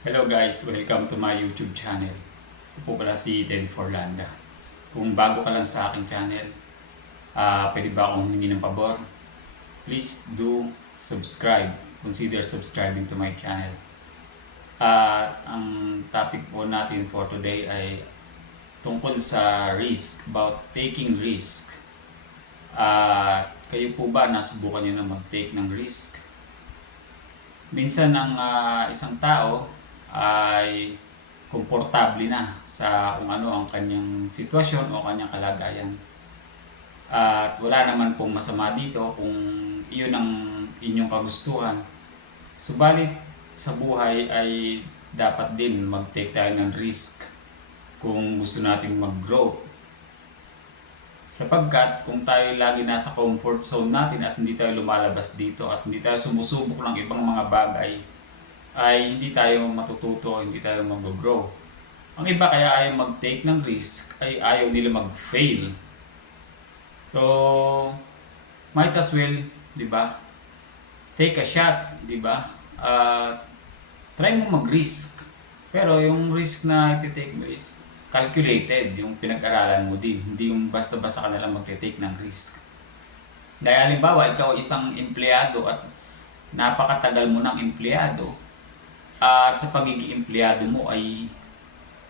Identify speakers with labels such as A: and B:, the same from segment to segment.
A: Hello guys, welcome to my YouTube channel. Ako po pala si Teddy Forlanda. Kung bago ka lang sa aking channel, ah pwede ba akong humingi ng pabor? Please do subscribe. Consider subscribing to my channel. At ang topic po natin for today ay tungkol sa risk, about taking risk. Ah, kayo po ba nasubukan niyo na mag-take ng risk? Minsan ang ah, isang tao ay komportable na sa kung ano ang kanyang sitwasyon o kanyang kalagayan. At wala naman pong masama dito kung iyon ang inyong kagustuhan. Subalit sa buhay ay dapat din mag-take tayo ng risk kung gusto nating mag-grow. Sapagkat kung tayo lagi nasa comfort zone natin at hindi tayo lumalabas dito at hindi tayo sumusubok ng ibang mga bagay, ay hindi tayo matututo, hindi tayo mag-grow. Ang iba kaya ayaw mag-take ng risk ay ayaw nila mag-fail. So, might as well, di ba? Take a shot, di ba? Uh, try mo mag-risk. Pero yung risk na iti-take mo is calculated, yung pinag-aralan mo din. Hindi yung basta-basta ka na lang mag-take ng risk. Dahil halimbawa, ikaw isang empleyado at napakatagal mo ng empleyado, at sa pagiging empleyado mo ay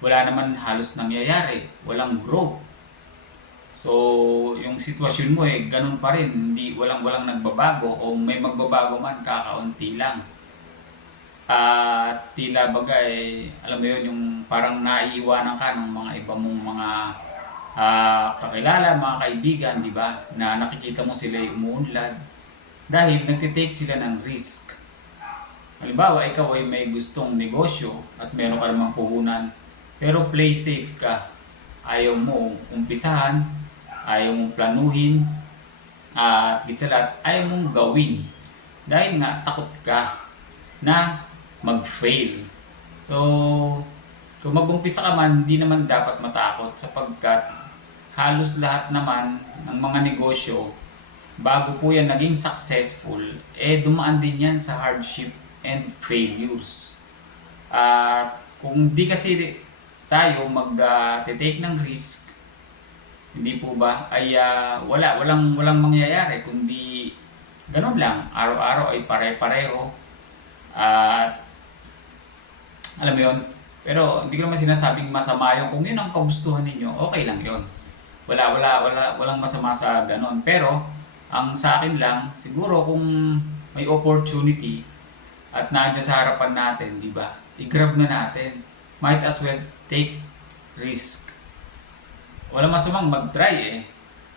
A: wala naman halos nangyayari, walang growth. So, yung sitwasyon mo eh, ganun pa rin, hindi walang walang nagbabago o may magbabago man kakaunti lang. At tila baga eh, alam mo yun, yung parang naiiwanan ka ng mga iba mong mga ah, kakilala, mga kaibigan, di ba? Na nakikita mo sila umuunlad dahil nagtitake sila ng risk. Halimbawa, ikaw ay may gustong negosyo at meron ka namang puhunan, pero play safe ka. Ayaw mo umpisahan, ayaw mong planuhin, at uh, lahat, ayaw mong gawin. Dahil nga, takot ka na mag-fail. So, kung mag-umpisa ka man, hindi naman dapat matakot sapagkat halos lahat naman ng mga negosyo, bago po yan naging successful, eh dumaan din yan sa hardship and failures. Uh, kung di kasi tayo mag-take uh, ng risk, hindi po ba, ay uh, wala, walang, walang mangyayari, kundi ganun lang, araw-araw ay pare-pareho. At uh, alam mo yun, pero hindi ko naman sinasabing masama yun. Kung yun ang kagustuhan ninyo, okay lang yun. Wala, wala, wala, walang masama sa ganon. Pero, ang sa akin lang, siguro kung may opportunity at nandiyan sa harapan natin, di ba? I-grab na natin. Might as well take risk. Wala masamang mag-try eh.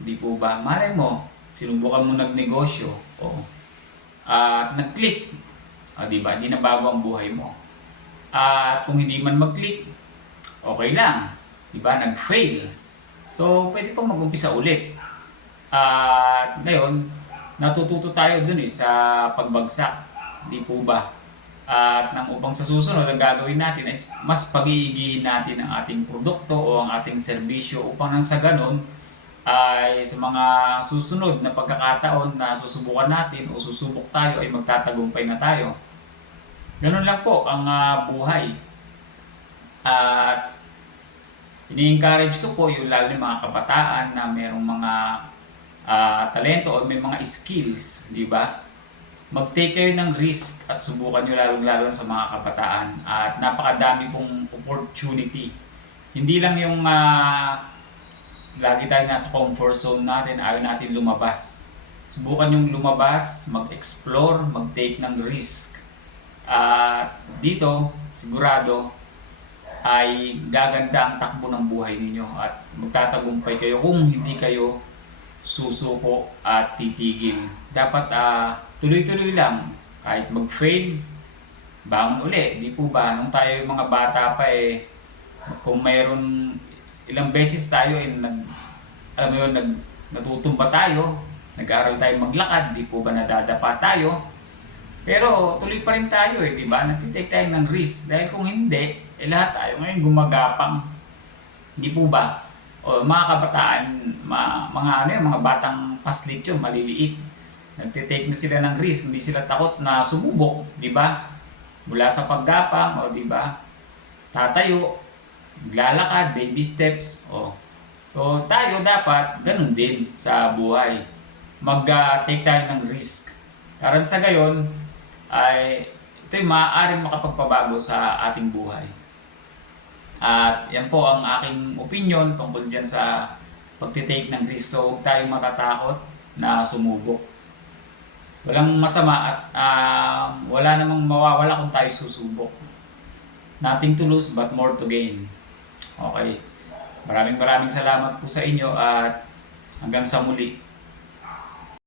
A: Di po ba? Malay mo, sinubukan mo nagnegosyo. O, at uh, nag-click. O, di ba? Di na bago ang buhay mo at kung hindi man mag-click, okay lang. Diba? Nag-fail. So, pwede pa mag-umpisa ulit. At ngayon, natututo tayo dun eh sa pagbagsak. Di po ba? At nang upang sa susunod, ang gagawin natin is mas pag-iigihin natin ang ating produkto o ang ating serbisyo upang nang sa ganun ay sa mga susunod na pagkakataon na susubukan natin o susubok tayo ay magtatagumpay na tayo. Ganun lang po ang uh, buhay. At uh, ini-encourage ko po yung lalo yung mga kabataan na mayroong mga uh, talento o may mga skills, di ba? Mag-take kayo ng risk at subukan nyo lalong-lalo sa mga kabataan. At napakadami pong opportunity. Hindi lang yung uh, lagi tayo nasa comfort zone natin, ayaw natin lumabas. Subukan yung lumabas, mag-explore, mag-take ng risk uh, dito sigurado ay gaganda ang takbo ng buhay ninyo at magtatagumpay kayo kung hindi kayo susuko at titigil. Dapat uh, tuloy-tuloy lang kahit mag-fail, bangon uli. Di po ba, nung tayo mga bata pa eh, kung mayroon ilang beses tayo eh, nag, alam mo yun, nag, natutumba tayo, nag-aaral tayo maglakad, di po ba nadadapa tayo, pero tuloy pa rin tayo eh, di ba? Nagtitake tayo ng risk. Dahil kung hindi, eh lahat tayo ngayon gumagapang. Di po ba? O mga kabataan, ma, mga ano yun, mga batang paslit yun, maliliit. Nagtitake na sila ng risk, hindi sila takot na sumubok, di ba? Mula sa paggapang, o di ba? Tatayo, lalakad, baby steps, o. So tayo dapat ganun din sa buhay. Mag-take tayo ng risk. Karon sa gayon ay ito maaaring makapagpabago sa ating buhay. At yan po ang aking opinion tungkol dyan sa pagtitake ng risk. So huwag tayong matatakot na sumubok. Walang masama at ah, wala namang mawawala kung tayo susubok. Nothing to lose but more to gain. Okay. Maraming maraming salamat po sa inyo at hanggang sa muli.